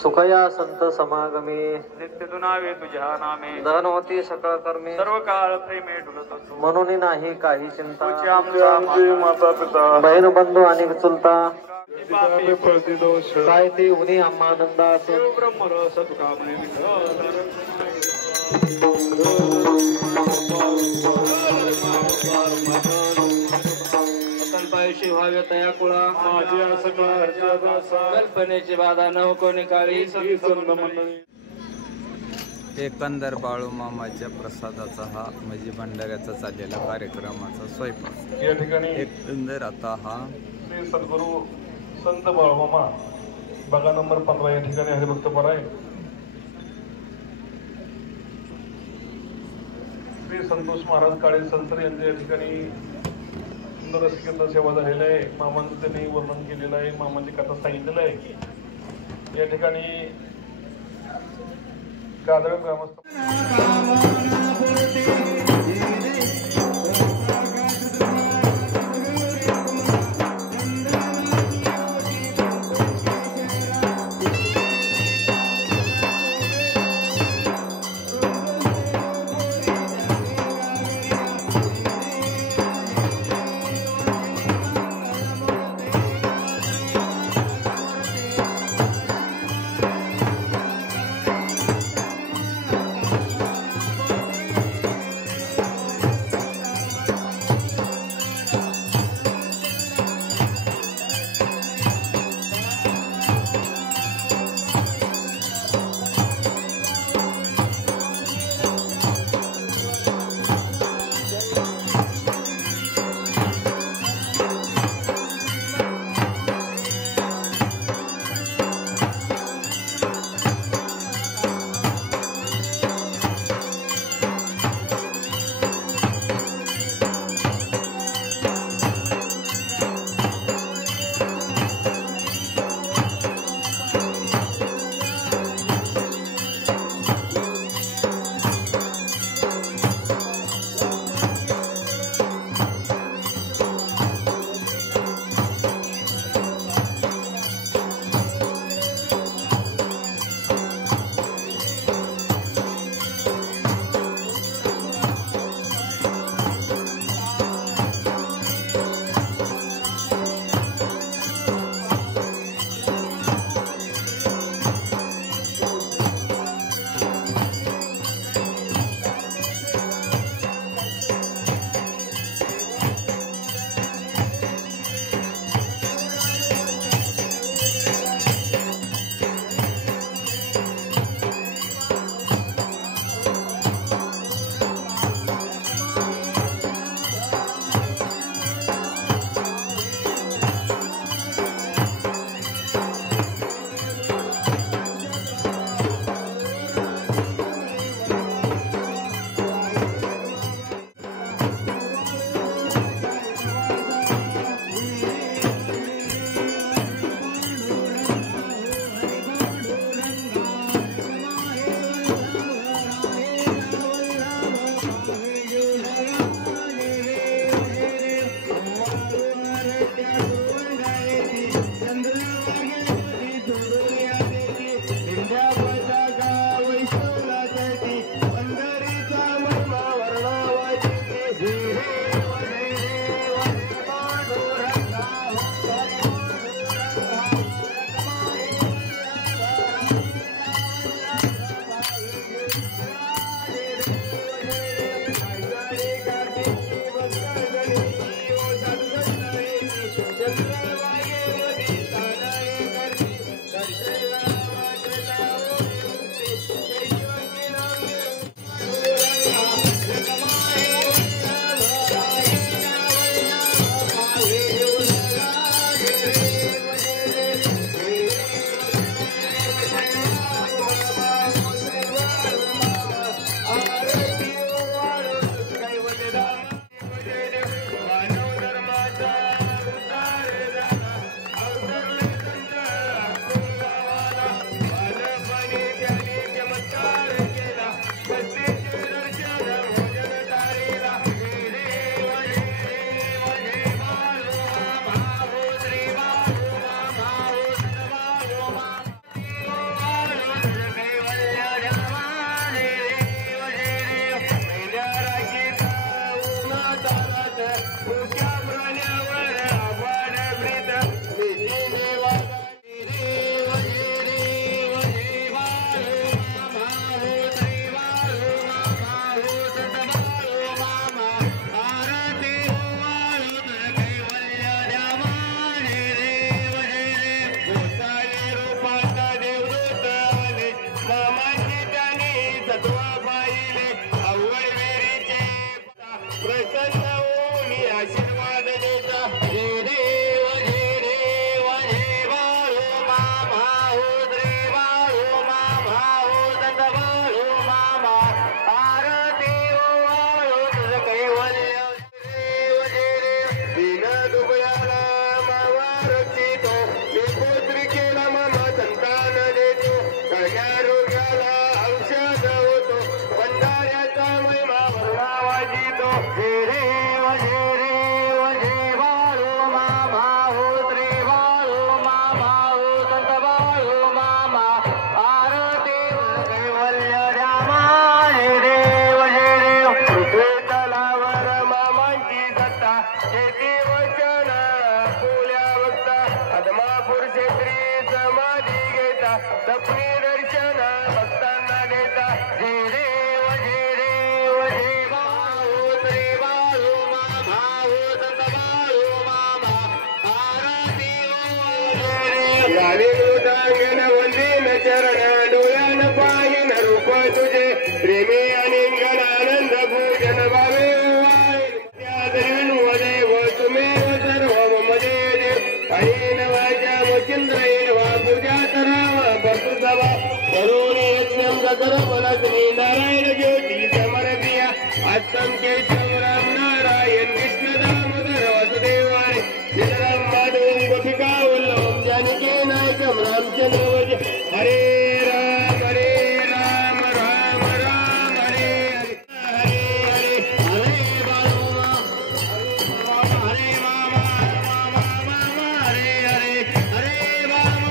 सुखया संत समागमे नित्य दुनावे तुझ्या नामे धन होती सकळ कर्मे सर्व काळ प्रेमे डुलत म्हणून नाही काही चिंता आमचे माता पिता बहीण बंधू आणि चुलता प्रतिदोष काय ते उनी आम्हा आनंदा असो ब्रह्मरस तुकामणे कल्पायुषी व्हाव्या तया कुळा माझी असं कल्पनेची बाधा न कोणी काळी एकंदर बाळू मामाच्या प्रसादाचा हा म्हणजे भंडाऱ्याचा चाललेला कार्यक्रमाचा स्वयंपाक या ठिकाणी एकंदर आता हा श्री सद्गुरू संत बाळूमामा बघा नंबर 15 या ठिकाणी हरिभक्त पराय श्री संतोष महाराज काळे संतर यांच्या या ठिकाणी सुंदर अशी कीर्तन सेवा झालेली आहे. मामांचं त्यांनी वर्णन केलेलं आहे, मामांची कथा सांगितलेलं आहे. या ठिकाणी कादळ ग्रामस्थ क्षेत्री समाधी घेता लक्ष्मी दर्शन भक्तांना देता जय देव जय देव जय बाळू श्री बाळू मामा हो संत बाळू मामा आरती यावेळी वंदीन चरण डोळ्यान पाहिन रूप तुझे प्रेमी आणि आनंद भूषण भावे नारायण ज्योति समरदिया अस्तम केशव राम नारायण कृष्ण दामोदर वासुदेवाय सीताराम माधव गोपिका वल्लभ जानकी नायकम रामचंद्र हरे राम राम राम हरे हरे हरे हरे बाबा हरे मामा मामा हरे हरे हरे बाबा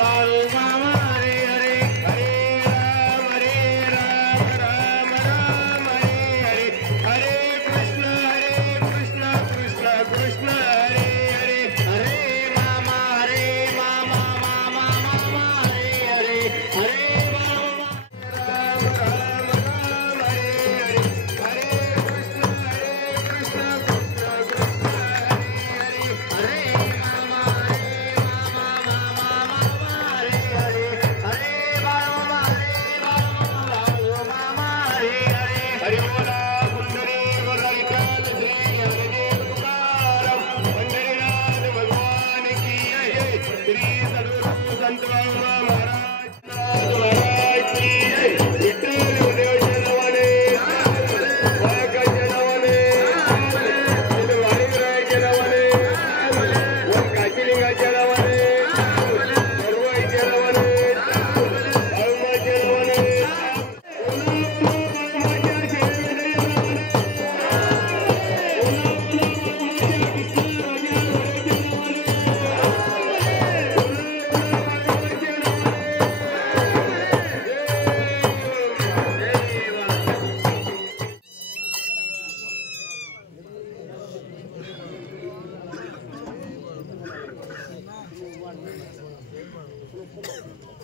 बाबू मामा हरे हरे हरे राम राम राम हरे हरे हरे कृष्ण कृष्ण कृष्ण हरे हरे हरे मामा मामा मामा हरे हरे हरे बाबा राम राम हरे हरे हरे कृष्ण कृष्ण कृष्ण हरे हरे हरे मामा मामा हरे हरे हरे बाबा मामा हरे हरे हरे बोला कुंडली वरविकाल श्री हरिदेव तुकाराम पंढरीनाथ भगवान की जय श्री सद्गुरु संत बाबा महाराज की जय विठ्ठल देव जनवने वाघ जनवने वाणीराय जनवने वन काशीलिंगा जनवने सर्वई जनवने धर्म जनवने Thank you.